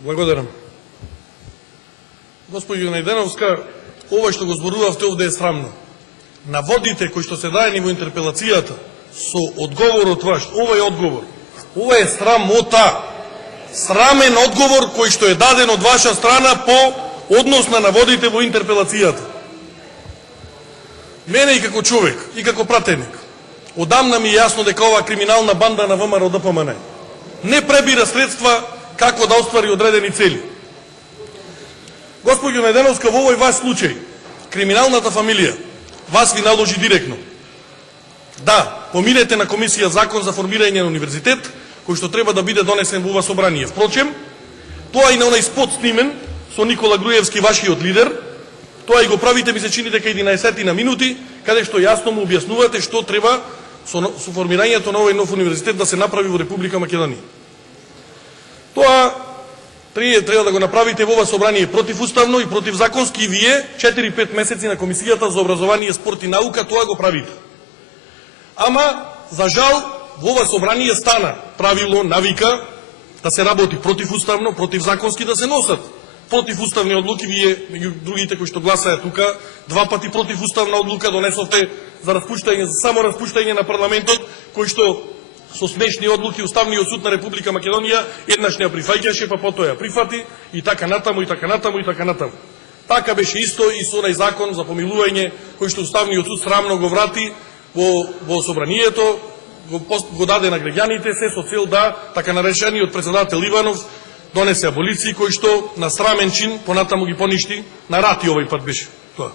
Благодарам. Господино Најденовска, ова што го зборувавте овде е срамно. Наводите кои што се даени во интерпелацијата со одговорот ваш, ова е одговор. Ова е срамота. Срамен одговор кој што е даден од ваша страна по однос на наводите во интерпелацијата. Мене и како човек, и како пратеник, одамна ми е јасно дека ова криминална банда на ВМРО ДПМН не пребира средства како да оствари одредени цели. Господино Најденовска, во овој ваш случај, криминалната фамилија вас ви наложи директно да поминете на комисија закон за формирање на универзитет, кој што треба да биде донесен во ова собрание. Впрочем, тоа и на онај спот снимен со Никола Груевски, вашиот лидер, тоа и го правите, ми се чини дека 11 на минути, каде што јасно му објаснувате што треба со формирањето на овој нов универзитет да се направи во Република Македонија. Тоа треба да го направите во ова собрание противуставно и противзаконски, и вие 4-5 месеци на Комисијата за образование, спорт и наука тоа го правите. Ама, за жал, во ова собрание стана правило, навика, да се работи противуставно, противзаконски, да се носат противуставни одлуки. Вие, меѓу другите кои што гласаат тука, 2 пати противуставна одлука донесовте за распуштање, за само распуштање на парламентот, кој што со смешни одлуки Уставниот суд на Република Македонија еднаш не ја прифаќаше, па потоа ја прифати, и така натаму, и така натаму, и така натаму. Така беше исто и со онај закон за помилување кој што Уставниот суд срамно го врати во собранието, го даде на граѓаните, се со цел да, така наречениот председател Иванов донесе аболиции, кој што на срамен чин понатаму ги поништи, на рати овој пат беше тоа.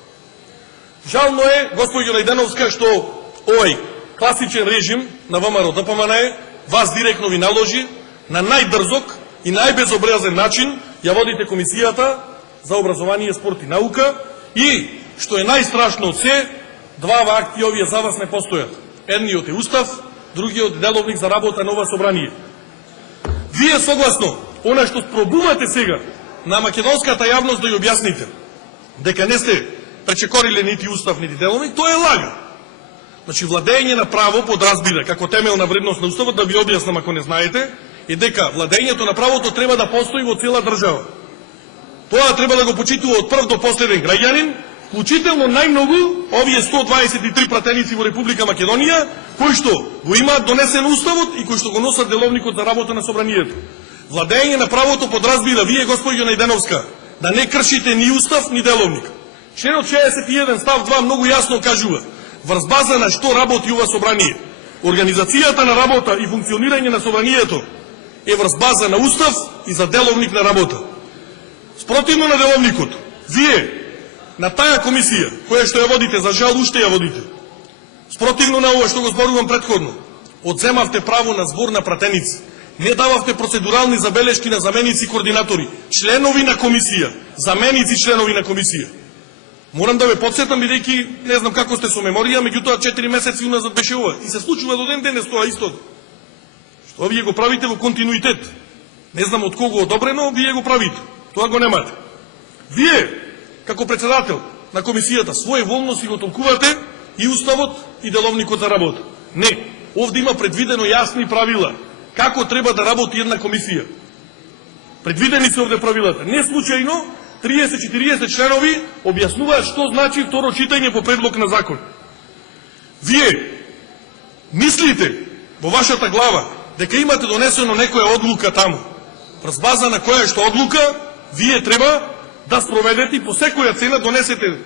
Жално е, господино Најденовска, што овој класичен режим на ВМРО ДПМН вас директно ви наложи на најдрзок и најбезобразен начин ја водите Комисијата за образование, спорт и наука, и што е најстрашно од се, 2 акти овие за вас не постојат. Едниот е устав, другиот деловник за работа на ова собрание. Вие согласно она што пробувате сега на македонската јавност да ја објасните дека не сте пречекориле нити устав, нити деловник, тоа е лага. Значи, владење на право подразбира како темелна вредност на уставот, да ви објаснам ако не знаете, е дека владењето на правото треба да постои во цела држава. Тоа треба да го почитува од прв до последен граѓанин, вклучително најмногу овие 123 пратеници во Република Македонија, кои што го имаат донесен уставот и кои што го носат деловникот за работа на собранието. Владење на правото подразбира, вие, господино Најденовска, да не кршите ни устав, ни деловник. Членот 61 став 2 многу јасно кажува врз база на што работи ова собрание. Организацијата на работа и функционирање на собранието е врз база на устав и за деловник на работа. Спротивно на деловникот, вие на таа комисија, која што ја водите, за жал уште ја водите, спротивно на ова што го зборувам претходно, одземавте право на збор на пратеници, не дававте процедурални забелешки на заменици координатори, членови на комисија, заменици членови на комисија. Морам да ве подсетам, бидејќи не знам како сте со меморија, меѓутоа 4 месеци уназад беше ова и се случува до ден денес тоа истото. Што вие го правите во континуитет. Не знам од кого одобрено, вие го правите. Тоа го немате. Вие, како председател на комисијата, своеволно си го толкувате и уставот и деловникот за работа. Не, овде има предвидено јасни правила како треба да работи една комисија. Предвидени се овде правилата. Не случајно 30-40 членови објаснуваат што значи второ читање по предлог на закон. Вие мислите во вашата глава дека имате донесено некоја одлука таму, врз база на која што одлука вие треба да спроведете и по секоја цена донесете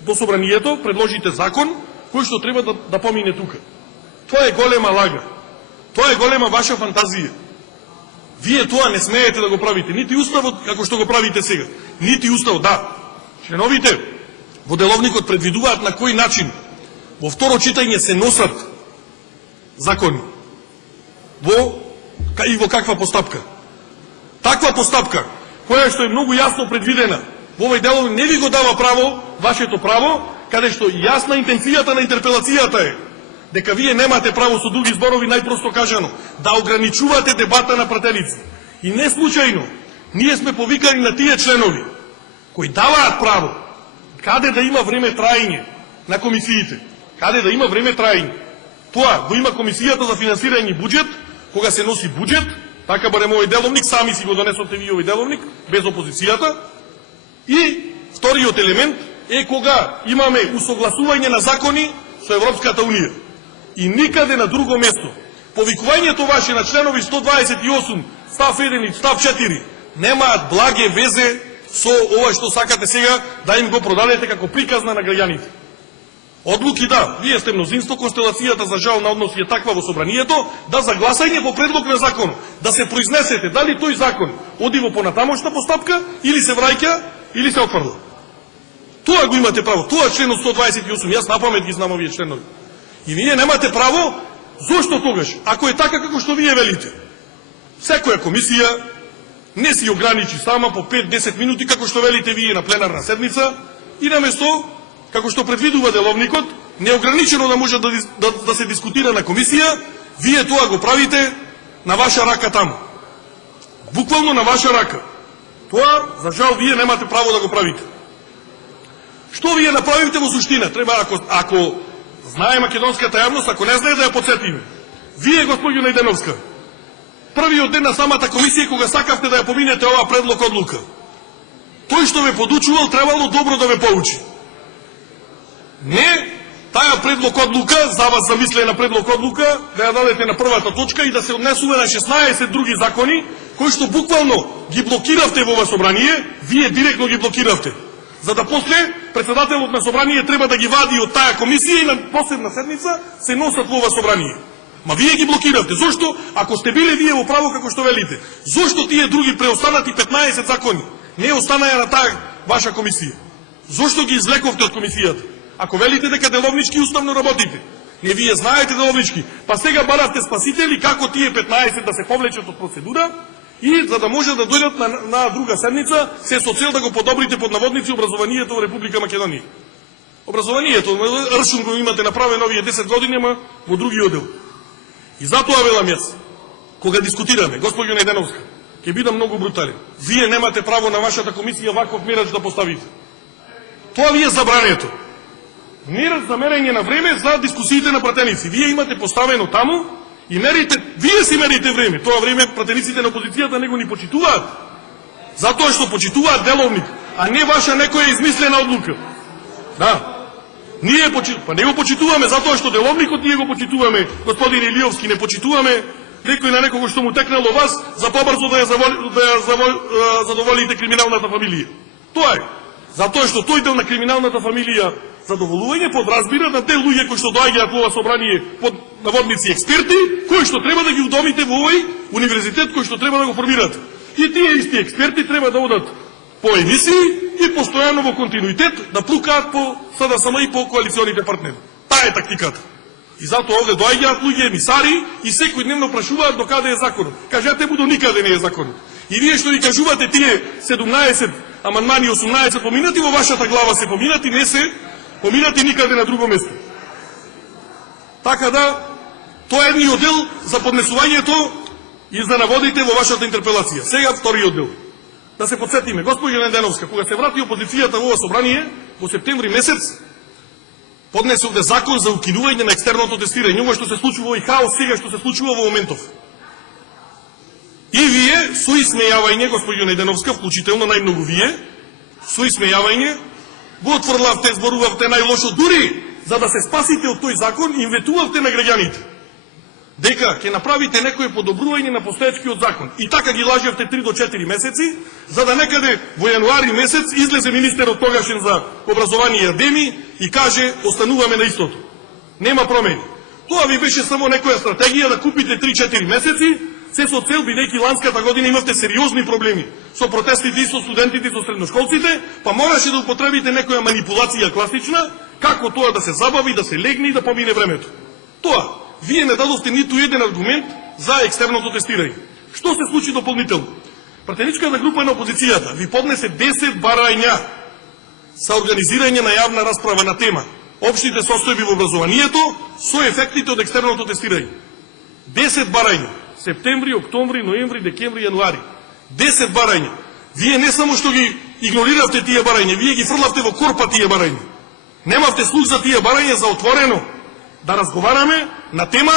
до собранието, предложите закон кој што треба да помине тука. Тоа е голема лага. Тоа е голема ваша фантазија. Вие тоа не смеете да го правите, нити уставот како што го правите сега, нити уставот, да. Членовите во деловникот предвидуваат на кој начин во второ читање се носат закони. И во каква постапка. Таква постапка, која што е многу јасно предвидена во овој деловник, не ви го дава право, вашето право, каде што јасна интенцијата на интерпелацијата е дека вие немате право, со други зборови, најпросто кажано, да ограничувате дебата на пратеници. И не случајно, ние сме повикани на тие членови кои даваат право каде да има време трајање на комисиите, каде да има време трајање. Тоа го има Комисијата за финансирање и буџет, кога се носи буџет, Така барем овој деловник, сами си го донесовте ви овој деловник, без опозицијата. И вториот елемент е кога имаме усогласување на закони со Европската Унија. И никаде на друго место. Повикувањето ваше на членови 128, став 1 и став 4 немаат благе везе со ова што сакате сега да им го продадете како приказна на граѓаните. Одлуки да, вие сте мнозинство, констелацијата за жал на односи е таква во собранието, да за гласање по предлог на закон, да се произнесете дали тој закон оди во понатамошна постапка, или се враќа, или се отфрла. Тоа го имате право, тоа е членот 128, јас напамет ги знам овие членови. И вие немате право, зошто тогаш, ако е така како што вие велите, секоја комисија не си ограничи сама по 5-10 минути, како што велите вие на пленарна седница, и наместо, како што предвидува деловникот, неограничено да може да се дискутира на комисија, вие тоа го правите на ваша рака таму. Буквално на ваша рака. Тоа, за жал, вие немате право да го правите. Што вие направите во суштина? Треба, ако знае македонската јавност, ако не знае, да ја подсетиме. Вие, госпоѓо Најденовска, првиот ден на самата комисија, кога сакавте да ја поминете ова предлог одлука, тој што ве подучувал, требало добро да ве поучи. Не, таа предлог одлука, за вас замислена предлог одлука, да ја дадете на првата точка и да се однесува на 16 други закони, кои што буквално ги блокиравте во ова собрание, вие директно ги блокиравте. За да после председателот на собрание треба да ги вади од таа комисија и на последна седница се носат во ова собрание. Ма вие ги блокиравте. Зошто? Ако сте биле вие во право како што велите, зошто тие други преостанати 15 закони не останаја на таа ваша комисија? Зошто ги извлековте од комисијата? Ако велите дека деловнички уставно работите, не вие знаете деловнички, па сега баравте спасители како тие 15 да се повлечат од процедура и за да може да дојдат на друга седница, се со цел да го подобрите под наводници образованието во Република Македонија. Образованието, рчун го имате направено овие 10 години, ама во други одел. И затоа велам јас, кога дискутираме, госпоѓо Најденовска, ќе бидам многу брутален. Вие немате право на вашата комисија ваков мерач да поставите. Тоа ви е забрането. Мерач за мерење на време за дискусиите на пратеници. Вие имате поставено таму и мерите, вие си мерите време. Тоа време пратениците на опозицијата не го ни почитуваат. Затоа што почитуваат деловник, а не ваша некоја измислена одлука. Да. Ние па не го почитуваме затоа што деловникот ние го почитуваме, господин Илиовски, не почитуваме некој на некого што му текнало вас за побрзо да ја задоволите криминалната фамилија. Тоа е. Затоа што тој дел на криминалната фамилија задоволување подразбира на те луѓе кои што доаѓаат во ова собрание под наводници експерти, кои што треба да ги удомите во овој универзитет кој што треба да го формирате. И тие исти експерти треба да одат по емисии и постојано во континуитет да плукаат по СДСМ и по коалиционите партнери. Таа е тактиката. И затоа овде доаѓаат луѓе емисари и секој дневно прашуваат до каде е законот. Кажете му до никаде не е законот. И вие што ви кажувате тие 17 амандмани, 18 поминати, во вашата глава се поминати, не се поминати никаде на друго место. Така да, тоа е едниот дел за поднесувањето и за наводите во вашата интерпелација. Сега вториот дел. Да се подсетиме, госпоѓа Најденовска, кога се врати опозицијата во ова собрание, во септември месец, поднесе овде закон за укинување на екстерното тестирање, ова што се случува и хаос сега што се случува во моментов. И вие, со исмејавање, госпоѓо Најденовска, вклучително најмногу вие, со исмејавање, го отврлавте, зборувавте најлошо, дури за да се спасите од тој закон, им ветувавте на граѓаните дека ќе направите некое подобрување на постоечкиот закон. И така ги лажевте 3 до 4 месеци, за да некаде во јануари месец излезе министерот тогашен за образование Адеми и каже остануваме на истото. Нема промени. Тоа ви беше само некоја стратегија да купите 3-4 месеци, се со цел, бидејќи ланската година имавте сериозни проблеми со протестите и со студентите и со средношколците, па мораше да употребите некоја манипулација класична, како тоа да се забави, да се легне и да помине времето. Тоа, вие не дадовте ниту еден аргумент за екстерното тестирање. Што се случи дополнително? Пратеничката група на опозицијата ви поднесе 10 барања за организирање на јавна расправа на тема општите состојби во образованието со ефектите од екстерното тестирање. 10 барања. Септември, октомври, ноември, декември, јануари. 10 барања. Вие не само што ги игнориравте тие барања, вие ги фрлавте во корпа тие барања. Немавте слух за тие барања за отворено да разговараме на тема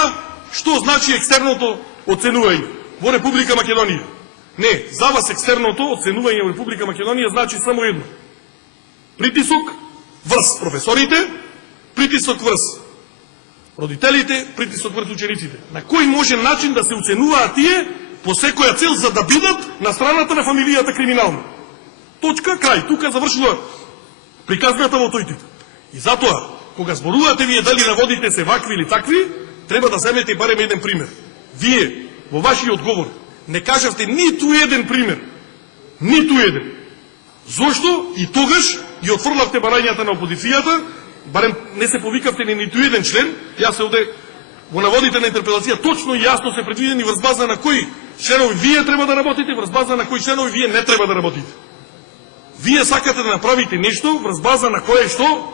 што значи екстерното оценување. во Република Македонија. Не, за вас екстерното оценување во Република Македонија значи само едно. Притисок врз професорите, притисок врз родителите, притисок врз учениците. На кој може начин да се оценуваат тие по секоја цел за да бидат на страната на фамилијата криминална. Точка, крај. Тука завршува приказната во тојтите. И затоа, кога зборувате вие дали наводите се вакви или такви, треба да земете барем еден пример. Вие, во вашиот одговор, не кажавте ниту еден пример. Ниту еден. Зошто и тогаш ги отфрлавте барањата на опозицијата, барем не се повикавте ни ниту еден член, јас се оде во наводите на интерпелација точно и јасно се предвидени врз база на кои членови вие треба да работите, врз база на кои членови вие не треба да работите. Вие сакате да направите нешто врз база на кое што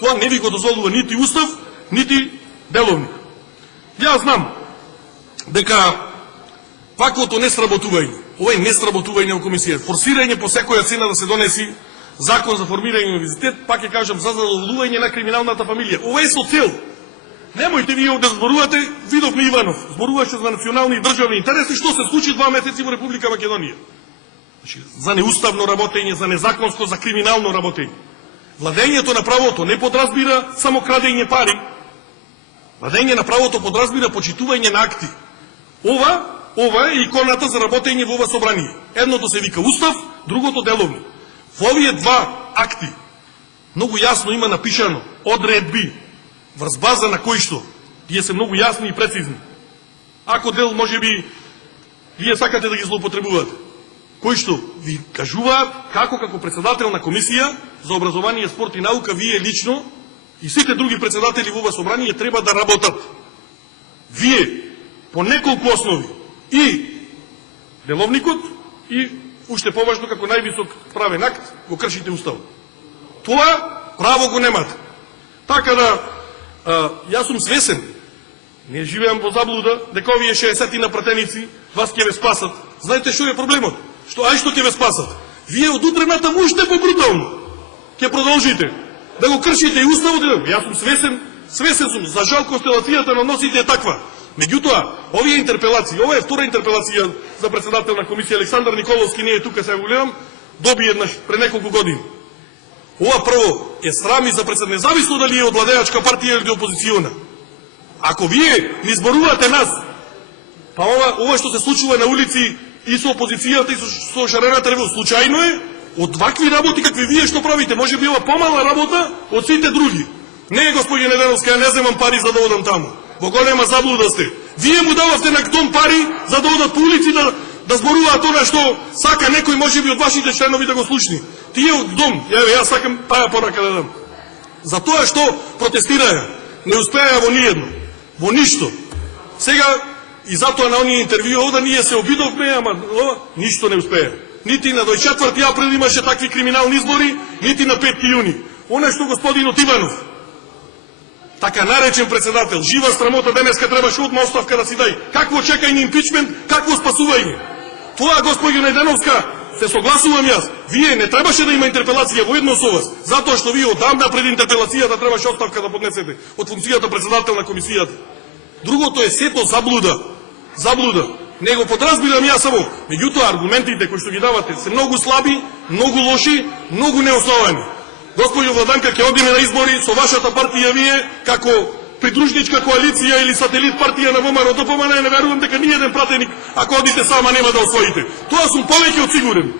тоа не ви го дозволува нити устав, нити деловник. Јас знам дека ваквото не сработување, ова е не сработување во комисија, форсирање по секоја цена да се донеси закон за формирање на универзитет, пак ќе кажам, за задоволување на криминалната фамилија. Ова е со цел. Немојте вие да зборувате, видовме Иванов, зборуваше за национални и државни интереси, што се случи 2 месеци во Република Македонија. Значи, за неуставно работење, за незаконско, за криминално работење. Владењето на правото не подразбира само крадење пари. Владење на правото подразбира почитување на акти. Ова е иконата за работење во ова собрание. Едното се вика устав, другото деловни. Во овие два акти многу јасно има напишано одредби врз база на кои што тие се многу јасни и прецизни. Ако дел можеби вие сакате да ги злоупотребувате, кои што ви кажуваат како председател на комисија за образование, спорт и наука, вие лично и сите други председатели во ова собрание треба да работат. Вие по неколку основи и деловникот и уште поважно како највисок правен акт го кршите уставот. Тоа право го немате. Така да јас сум свесен, не живеам во заблуда дека овие 60 напратеници вас ќе ве спасат. Знаете што е проблемот? Што ќе ве спасат? Вие од утре натаму уште побрутално ќе продолжите да го кршите и уставот. Јас сум свесен сум, за жал констелацијата на носите е таква. Меѓутоа, овие интерпелации, ова е втора интерпелација за председател на комисија Александар Николовски, не е тука, сега го гледам, доби еднаш пред неколку години. Ова прво е срами за председател, независно дали е од владеачка партија или опозициона. Ако вие ни зборувате нас, па ова што се случува на улици и со опозицијата и со шарената револуција, случајно е од вакви работи какви вие што правите, може би ова помала работа од сите други. Не, господи Неденовска, ја не земам пари за да одам таму. Во голема заблуда сте. Вие му дававте на дом пари за да одат по улици да зборуваат она што сака некој можеби од вашите членови да го слушни. Тие од дом, јас сакам таа порака да дам. За тоа што протестираја, не успеа во ниедно, во ништо. Сега и затоа на оние интервју овде ние се обидовме, ама ништо не успеа. Нити на 24 април имаше такви криминални избори, нити на 5 јуни. Она што господинот Иванов, така наречен председател, жива срамота, денеска требаше одма оставка да си дај. Какво чекање импичмент, какво спасување? Тоа, господино Неденовска, се согласувам јас. Вие не требаше да има интерпелација воедно со вас, затоа што вие одамна пред интерпелацијата требаше оставка да поднесете од функцијата председател на комисијата. Другото е сето заблуда. Заблуда. Не го подразбирам јас само. Меѓутоа, аргументите кои што ги давате се многу слаби, многу лоши, многу неосновани. Господино Владанка, ќе одиме на избори со вашата партија вие, како придружничка коалиција или сателит партија на ВМРО ДПМН, не верувам дека ниеден пратеник, ако одите сама, нема да освоите. Тоа сум повеќе од сигурен.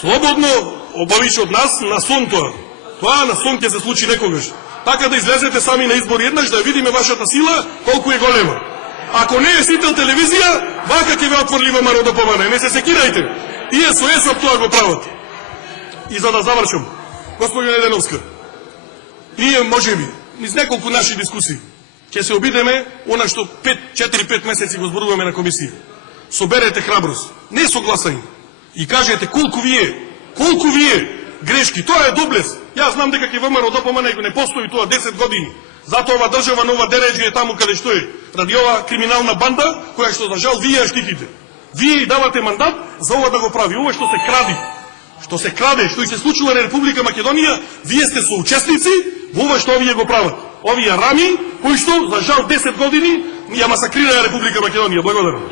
Слободно обавиш од нас на сон тоа. Тоа на сон ќе се случи некогаш. Така да излезете сами на избори еднаш, да видиме вашата сила, колку е голема. Ако не е Сител телевизија, вака ќе ве отворли ВМРО ДПМН. Не се секирајте. Тие со ЕСАП тоа го прават. И за да завршам, господино Неденовска, ние можеби, низ неколку наши дискусии, ќе се обидеме она што 4-5 месеци го зборуваме на комисија. Соберете храброст, не со гласање, и кажете колку вие грешки, тоа е доблес. Јас знам дека ќе ВМРО ДПМН не постои тоа 10 години. Затоа ова држава на ова дереđe е таму каде што е. Ради ова криминална банда, која што за жал вие ја штитите. Вие и давате мандат за ова да го прави. Ова што се краде, што и се случува на Република Македонија, вие сте соучесници во ова што овие го прават. Овие рами, кои што за жал 10 години ја масакрираа Република Македонија. Благодарам.